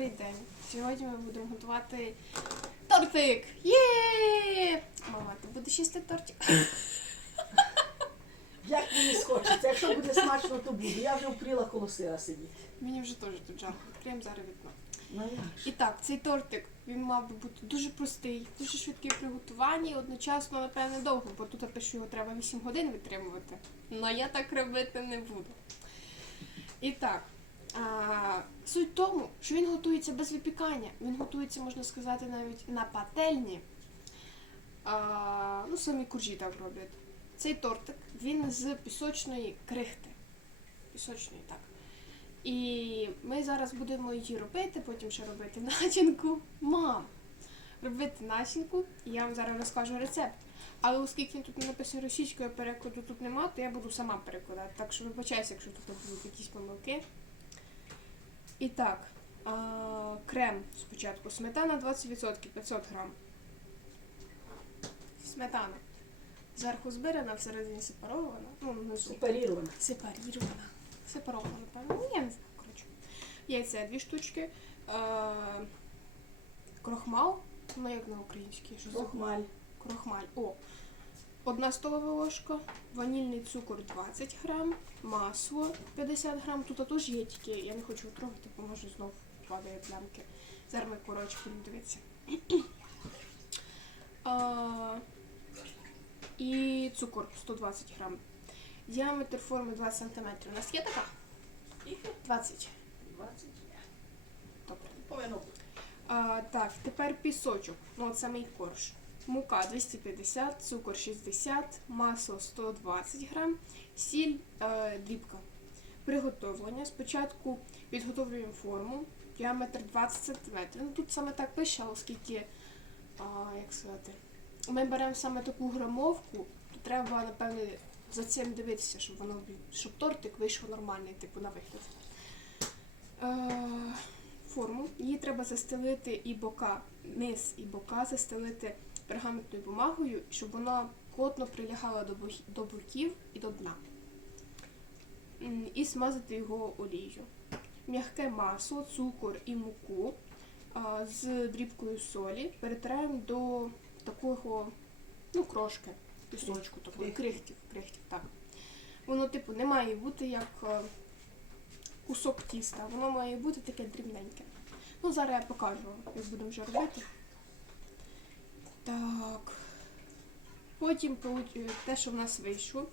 Добрий день. Сьогодні ми будемо готувати тортик. Є! Мама, ти будеш їсти тортик? Як мені схочеться, якщо буде смачно, то буде. Я вже впріла коло сира сидіти. Мені вже теж тут жарко. Прям зараз вікно. Ну як? І так, цей тортик він мав би бути дуже простий, дуже швидкий в приготуванні, одночасно, напевне, довго, бо тут я пишу, його треба 8 годин витримувати. Але я так робити не буду. І так, суть в тому, що він готується без випікання. Він готується, можна сказати, навіть на пательні. А, ну, самі куржі так роблять. Цей тортик він з пісочної крихти. Пісочної, так. І ми зараз будемо її робити, потім ще робити начинку. Мам! Робити начинку, і я вам зараз розкажу рецепт. Але оскільки тут не написано російською, перекладу тут нема, то я буду сама перекладати. Так що вибачайся, якщо тут будуть якісь помилки. І так, крем спочатку. Сметана 20%, 500 грам. Сметана. Зверху збирана, всередині сепарована. Ну, внизу. Сепарірована. Сепарірована. Сепарована, напевно. Ну, я не знаю, коротше. Яйця дві штучки. Крохмал. Ну, як на українській? Крохмаль. крохмаль? О. Одна столова ложка, ванільний цукор 20 грам, масло 50 грам. Тут теж є тільки, я не хочу трогати, бо може знов падає плямки. Зараз ми коротше будемо дивитися. А, і цукор 120 грам. Діаметр форми 20 см. У нас є така? 20. 20. Добре. Повинно. А, так, тепер пісочок. Ну, от самий корж. Мука 250, цукор 60, масло 120 грам, сіль е, дрібка. Приготовлення. Спочатку підготовлюємо форму, діаметр 20 см. Ну, тут саме так пише, оскільки, а, як сказати, ми беремо саме таку грамовку, то треба, напевне, за цим дивитися, щоб воно щоб тортик вийшов нормальний, типу, на вигляд. Е, форму. Її треба застелити і бока, низ і бока застелити пергаментною бумагою, щоб вона плотно прилягала до боків і до дна. І смазати його олією. М'яке масло, цукор і муку з дрібкою солі перетираємо до такого, ну, крошки, пісочку, такої крихтів, крихтів, так. Воно, типу, не має бути як е, кусок тіста, воно має бути таке дрібненьке. Ну, зараз я покажу, як будемо вже робити. Так. Потім е, те, що в нас вийшло,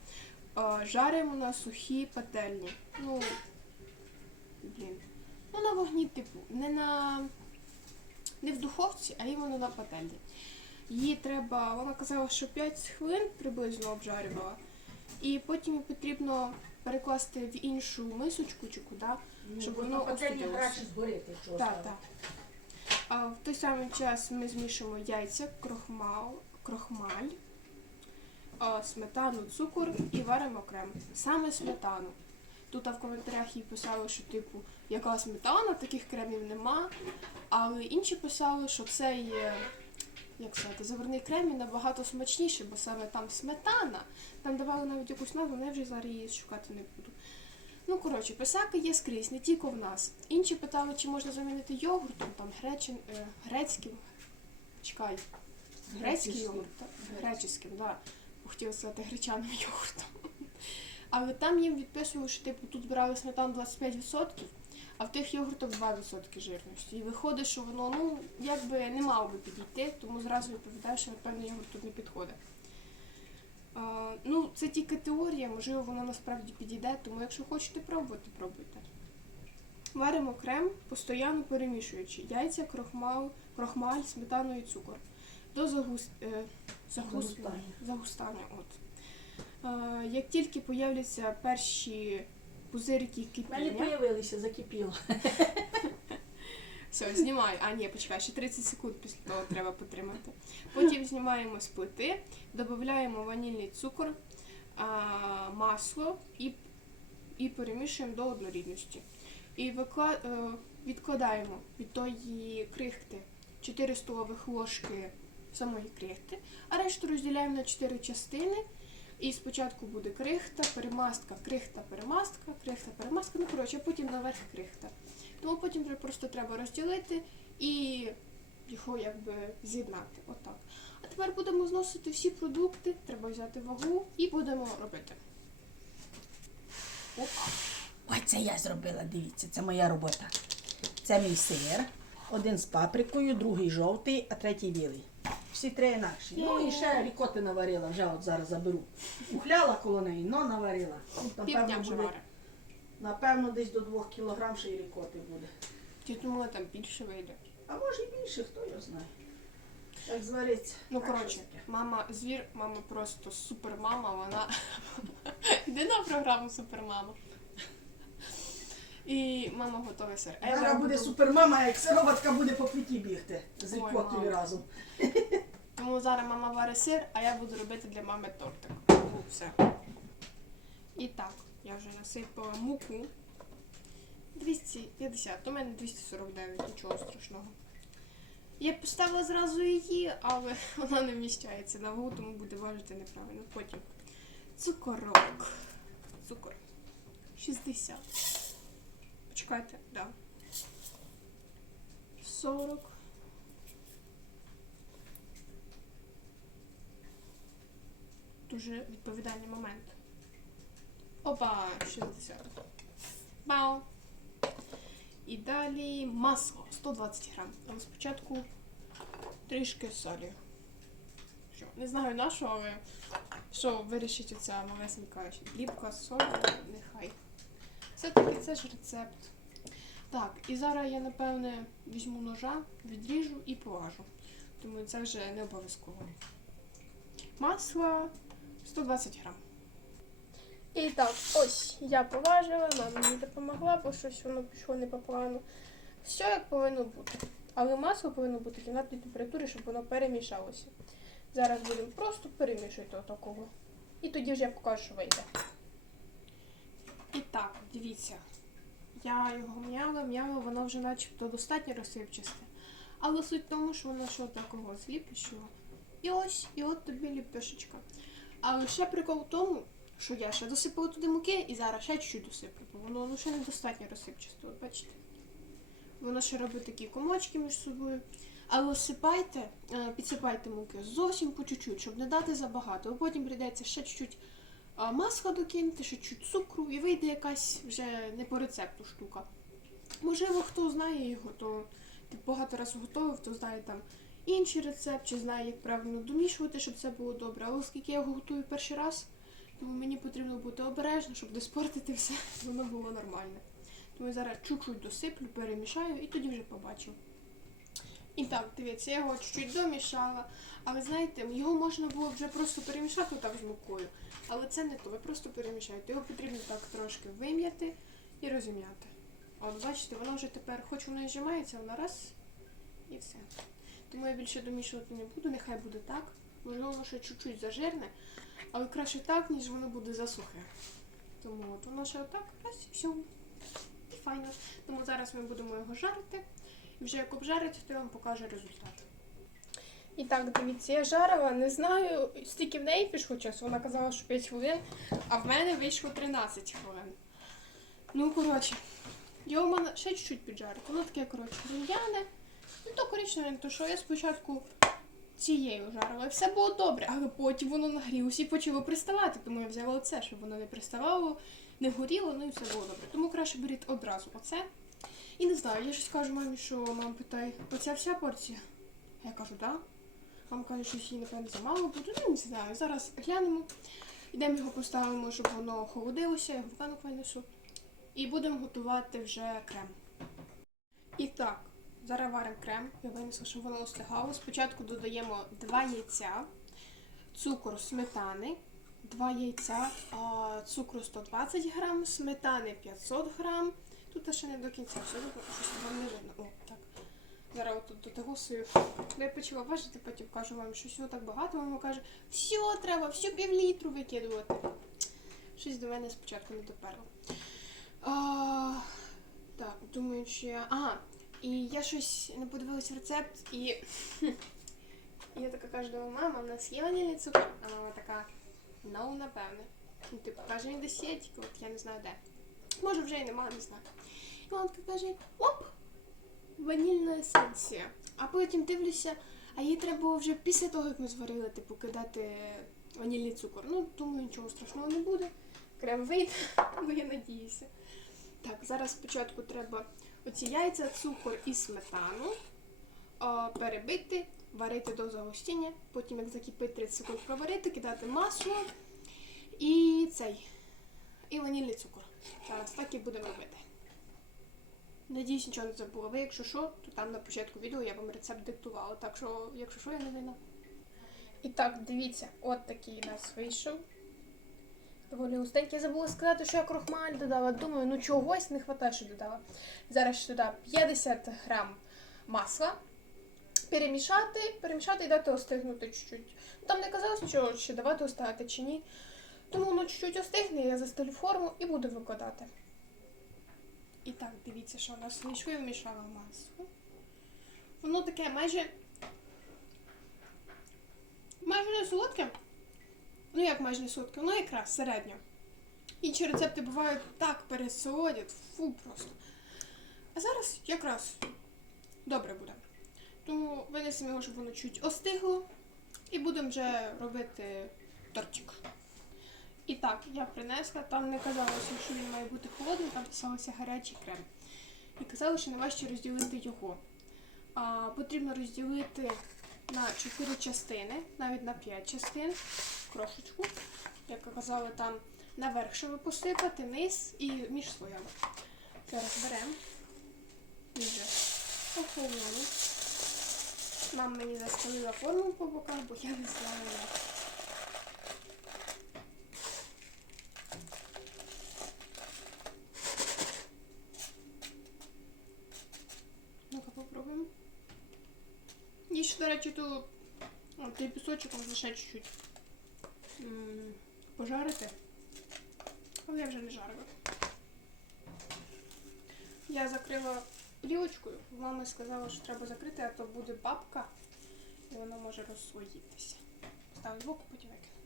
е, жаримо на сухій пательні. Ну, блін. Ну, на вогні, типу, не на. Не в духовці, а іменно на пательні. Її треба, вона казала, що 5 хвилин приблизно обжарювала. І потім її потрібно перекласти в іншу мисочку чи куди. Щоб Ну, воно пательні остудилося. краще якщо Так, так. В той самий час ми змішуємо яйця, крохмал, крохмаль, сметану, цукор і варимо крем. Саме сметану. Тут в коментарях їй писали, що типу, яка сметана, таких кремів нема. Але інші писали, що цей, е, як сказати, заварний крем він набагато смачніший, бо саме там сметана. Там давали навіть якусь назву, але я вже зараз її шукати не буду. Ну, коротше, писаки є скрізь, не тільки в нас. Інші питали, чи можна замінити йогуртом, там гречин, е, грецьким. Чекай, грецький йогурт, так? Греческим, так. Да. Хотіла сказати гречаним йогуртом. Але там їм відписували, що типу тут брали сметану 25%, а в тих йогуртах 2% жирності. І виходить, що воно ну, якби не мало би підійти, тому зразу відповідаю, що напевно йогурт тут не підходить. Це тільки теорія, можливо, вона насправді підійде, тому якщо хочете пробувати, пробуйте. Варимо крем, постійно перемішуючи яйця, крохмал, крохмаль, сметану і цукор. До загус... е. Загустання. От. Е, як тільки появляться перші мене кипіння, появилися, закипіло. все, знімаю. А, ні, почекай, ще 30 секунд після того треба потримати. Потім знімаємо з плити, додаємо ванільний цукор, масло і, і перемішуємо до однорідності. І викла... е, відкладаємо від тої крихти 4 столових ложки самої крихти, а решту розділяємо на 4 частини. І спочатку буде крихта, перемастка, крихта, перемастка, крихта, перемастка, ну коротше, а потім наверх крихта. Тому потім просто треба розділити і його якби з'єднати. Отак. А тепер будемо зносити всі продукти, треба взяти вагу і будемо робити. Опа. Ой, це я зробила, дивіться, це моя робота. Це мій сир. Один з паприкою, другий жовтий, а третій білий. Всі три інакші. Ну і ще рікоти наварила, вже от зараз заберу. Ухляла коло неї, но наварила. Тут, Півдня напевно, буде, напевно, десь до двох кілограм ще й рікоти буде. Я думала, там більше вийде. А може і більше, хто його знає. Як звариться. Ну, Так, коротше, щось таке. мама звір, мама просто супермама, вона йде на програму супермама. І мама готує сир. А Зараз буде буду- супермама, як сироватка буде по плиті бігти з Ой, рікотою мама. разом. Тому зараз мама варить сир, а я буду робити для мами тортик. Ну, все. І так, я вже насипала муку. 250, у мене 249, нічого страшного. Я поставила зразу її, але вона не вміщається на вагу, тому буде важити неправильно. Потім цукорок. Цукор. 60. Почекайте, да. 40. Дуже відповідальний момент. Опа, 60. Бау. І далі масло 120 грам. Але спочатку трішки солі. Що, не знаю на що, але що вирішить оця малесенька дрібка солі, нехай. Все-таки це ж рецепт. Так, і зараз я, напевне, візьму ножа, відріжу і поважу. Тому це вже не обов'язково. Масло 120 грам. І так, ось я поважила, мама мені допомогла, бо щось воно пішло не по плану. Все як повинно бути. Але масло повинно бути в кімнатній температурі, щоб воно перемішалося. Зараз будемо просто перемішувати отакого. І тоді вже я покажу, що вийде. І так, дивіться. Я його м'яла, м'яла, воно вже начебто достатньо розсипчасте. Але суть в тому, що воно що такого зліпішого. І ось, і от тобі ліпешечка. Але ще прикол в тому, що я ще досипала туди муки і зараз ще чуть-чуть досиплю, воно ну, ще недостатньо розсипчасте, от бачите. Воно ще робить такі комочки між собою. Але осипайте, е, підсипайте муки зовсім по чуть-чуть, щоб не дати забагато. Бо потім прийдеться ще чуть-чуть масла докинути, ще чуть цукру, і вийде якась вже не по рецепту штука. Можливо, хто знає його, то ти багато разів готував, то знає там інший рецепт, чи знає, як правильно домішувати, щоб це було добре. Але оскільки я його готую перший раз, тому мені потрібно бути обережно, щоб не спортити все, воно було нормальне. Тому я зараз чуть-чуть досиплю, перемішаю і тоді вже побачу. І так, дивіться, я його чуть-чуть домішала. Але знаєте, його можна було вже просто перемішати так з мукою. Але це не то, ви просто перемішаєте. Його потрібно так трошки вим'яти і розім'яти. От бачите, воно вже тепер, хоч воно і зжимається, воно раз і все. Тому я більше домішувати не буду, нехай буде так. Воно ще чуть-чуть зажирне, але краще так, ніж воно буде засухе. Тому от воно ще отак, раз і все. І файно. Тому зараз ми будемо його жарити. І вже як обжарить, то я вам покажу результат. І так, дивіться, я жарила, не знаю, стільки в неї пішло часу. Вона казала, що 5 хвилин, а в мене вийшло 13 хвилин. Ну, коротше, його можна ще чуть-чуть піджарити. Воно таке, коротше, рум'яне. Ну, то коричневе, не то що я спочатку цією жарила. Все було добре, але потім воно нагрілося і почало приставати. Тому я взяла оце, щоб воно не приставало, не горіло, ну і все було добре. Тому краще беріть одразу оце. І не знаю, я щось кажу мамі, що мама питає, оця вся порція? Я кажу. Да. Мама каже, що їй, напевно, замало буде. Ну, не знаю. Зараз глянемо. Йдемо його поставимо, щоб воно охолодилося, я в банок винесу. І будемо готувати вже крем. І так, зараз варимо крем. Я винесла, щоб воно остигало. Спочатку додаємо 2 яйця, цукор сметани, 2 яйця, цукру 120 грам, сметани 500 грам. Тут ще не до кінця все, щось вам не видно. О, так. Зараз от до того свою. Я почала бачити, потім кажу вам, що всього так багато. Мама каже, все треба, всю півлітру викидувати. Щось до мене спочатку не доперло. А, так, думаю, що я. А, і я щось не подивилась рецепт, і я така кажу мама, в нас є ванільний цукор. А мама така, ну, напевне. Ну, типу, каже, він десь є, тільки от я не знаю де. Може вже і нема, не знаю. І вона така каже: оп! Ванільна есенція. А потім дивлюся, а їй треба було вже після того, як ми зварили, типу, кидати ванільний цукор. Ну, думаю, нічого страшного не буде. Крем вийде, бо я надіюся. Так, зараз спочатку треба оці яйця, цукор і сметану а, перебити, варити до загустіння, потім як закипить 30 секунд проварити, кидати масло і цей. І ванільний цукор. Зараз так і будемо робити. Надіюсь, нічого не забула. Ви, якщо що, то там на початку відео я вам рецепт диктувала. Так що, якщо що, я не винна. І так, дивіться, от такий у нас вийшов. Доволі густенький. Я забула сказати, що я крохмаль додала. Думаю, ну чогось не вистачає, що додала. Зараз сюди 50 грам масла. Перемішати, перемішати і дати остигнути чуть-чуть. Там не казалось, що ще давати оставити чи ні. Тому воно чуть-чуть остигне, я застелю форму і буду викладати. І так, дивіться, що у нас вийшло, я вмішала масло. Воно таке майже. Майже не солодке. Ну як майже не солодке, воно якраз середньо. Інші рецепти бувають так пересолодять, фу просто. А зараз якраз добре буде. Тому винесемо його, щоб воно чуть остигло. І будемо вже робити тортик. І так, я принесла, там не казалося, що він має бути холодний, там писалося гарячий крем. І казали, що найважче розділити його. А, потрібно розділити на 4 частини, навіть на 5 частин, крошечку. Як казали, там наверх, щоб посипати, низ і між слоями. Зараз беремо. Вже охолону. Мама мені застелила форму по боках, бо я не знаю. Ну-ка попробуємо. І ще, до речі, ту о, той пісочок ще чуть-чуть пожарити. Але я вже не жарила. Я закрила плівочкою. Мама сказала, що треба закрити, а то буде бабка, і вона може розслоїтися. Ставлю збоку, потім викину.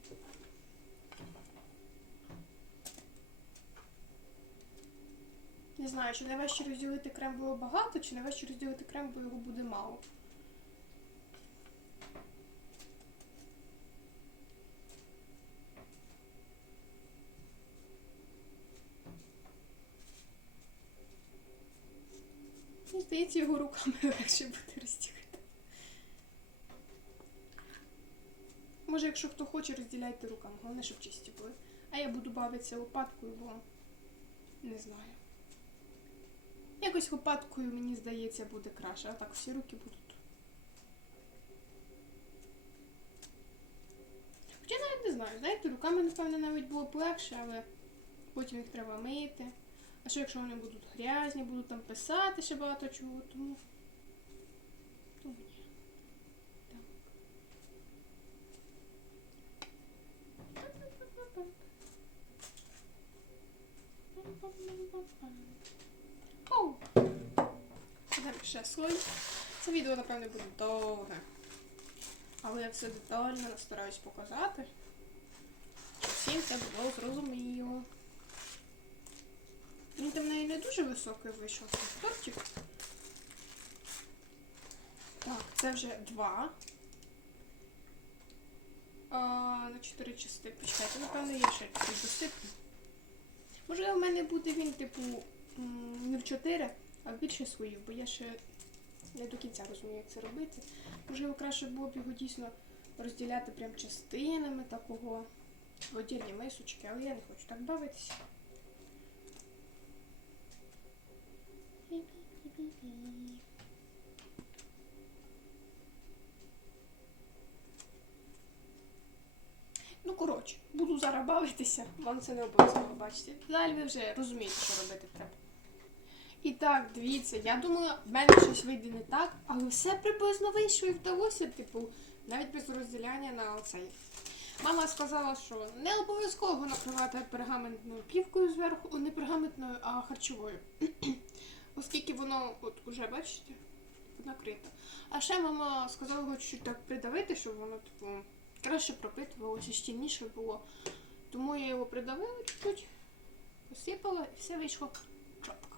Не знаю, чи найважче розділити крем, його багато, чи найважче розділити крем, бо його буде мало. Мені здається, його руками легше буде розділити. Може, якщо хто хоче, розділяйте руками. Головне, щоб чисті були. А я буду бавитися лопаткою, бо не знаю. Якось лопаткою, мені здається, буде краще. А так всі руки будуть. Хоча навіть не знаю. Знаєте, руками, напевно, навіть було б легше, але потім їх треба мити. А що якщо вони будуть грязні, будуть там писати ще багато чого, тому. Ще слой. Це відео, напевно, буде довге. Але я все детально стараюсь показати. Всім це було зрозуміло. Він там в неї не дуже високий вийшов тортик. Так, це вже два. А, на чотири частини. Почекайте, напевно, я ще досиплю. Може, у мене буде він, типу, м, 0,4, а в більше своїх, бо я ще не до кінця розумію, як це робити. Можливо, краще було б його дійсно розділяти прям частинами такого в мисочки, але я не хочу так бавитися. Ну, коротше, буду зараз бавитися, вам це не обов'язково бачите. Далі ви вже розумієте, що робити треба. І так, дивіться, я думала, в мене щось вийде не так, але все приблизно вийшло і вдалося, типу, навіть без розділяння на оцей. Мама сказала, що не обов'язково накривати пергаментною плівкою зверху, не пергаментною, а харчовою. Оскільки воно, от уже бачите, накрито. А ще мама сказала чуть так придавити, щоб воно типу краще пропитувалося, щільніше було. Тому я його придавила чуть-чуть, посипала і все вийшло чітко.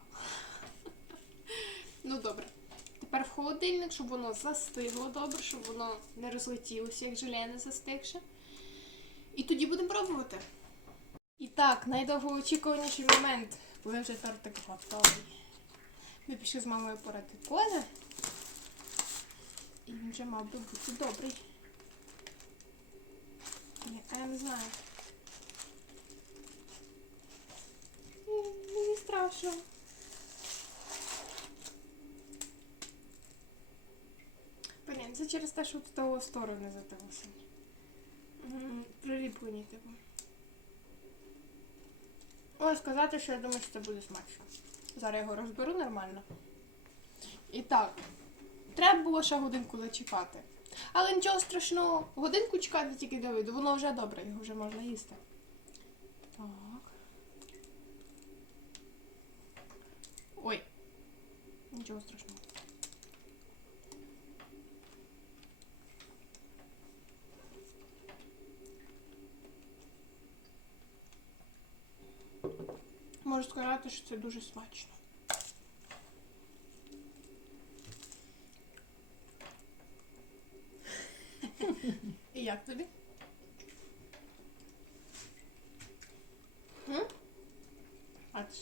холодильник, щоб воно застигло добре, щоб воно не розлетілося, як желе не застигше. І тоді будемо пробувати. І так, найдовгоочікуваніший момент, коли вже тортик готовий. Ми пішли з мамою порати кози. І він вже мав би бути добрий. А я не знаю. М, Мені страшно. Блін, це через те, що тут того сторони затилося. Приліплені, типу. Ой, сказати, що я думаю, що це буде смачно. Зараз я його розберу нормально. І так, треба було ще годинку зачекати. Але нічого страшного, годинку чекати тільки до виду, воно вже добре, його вже можна їсти. Так. Ой. Нічого страшного. Можу сказати, що це дуже смачно. І як тобі?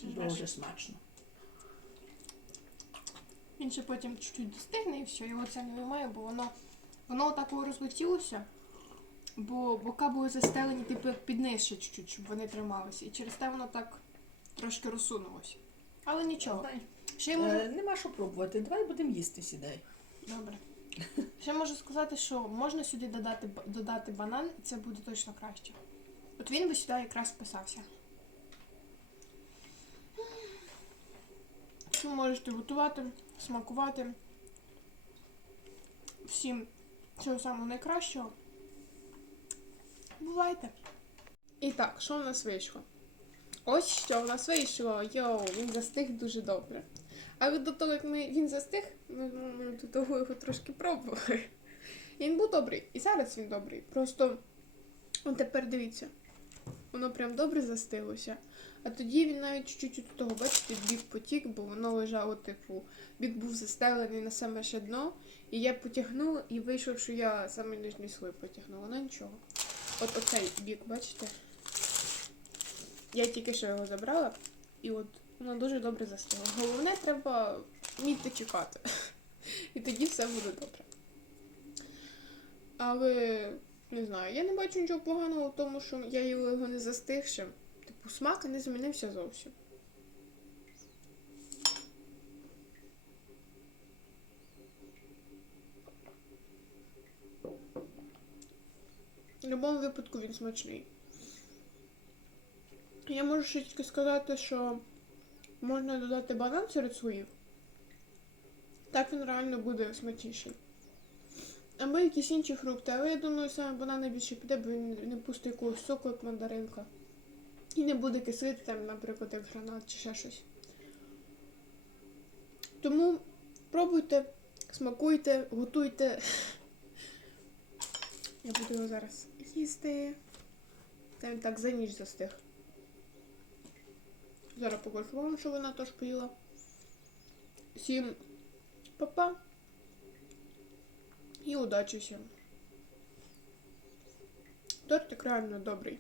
Дуже смачно. Він ще потім чуть-чуть достигне і все, його це не виймаю, бо воно воно так розлетілося, бо бока були застелені, типу як під чуть-чуть, щоб вони трималися. І через те воно так трошки розсунулося. Але нічого. Ще я можу... е, нема що пробувати. Давай будемо їсти, сідай. Добре. Ще можу сказати, що можна сюди додати, додати банан, і це буде точно краще. От він би сюди якраз вписався. Що можете готувати, смакувати. Всім всього самого найкращого. Бувайте! І так, що в нас вийшло? Ось що в нас вийшло. Йоу, він застиг дуже добре. Але до того, як ми, він застиг, ми, ми до того його трошки пробували. Він був добрий. І зараз він добрий. Просто от тепер дивіться, воно прям добре застиглося. А тоді він навіть чуть-чуть від того, бачите, бік потік, бо воно лежало, типу, бік був застелений на саме ще дно. І я потягнула, і вийшло, що я саме нижній слой потягнула. Ну нічого. От оцей бік, бачите? Я тільки що його забрала, і от воно дуже добре застигло. Головне, треба вміти чекати. І тоді все буде добре. Але не знаю, я не бачу нічого поганого в тому, що я його не застигшим. Типу, смак не змінився зовсім. В будь-якому випадку він смачний. Я можу ще тільки сказати, що можна додати банан серед своїх. Так він реально буде смачніший. Або якісь інші фрукти, але я думаю, саме банан найбільше піде, бо він не пустить якогось соку, як мандаринка. І не буде кислити там, наприклад, як гранат чи ще щось. Тому пробуйте, смакуйте, готуйте. Я буду його зараз їсти. Та він так за ніч застиг. Зараз покажу вам, що вона теж поїла. Всім па-па. І удачі всім. Тортик реально добрий.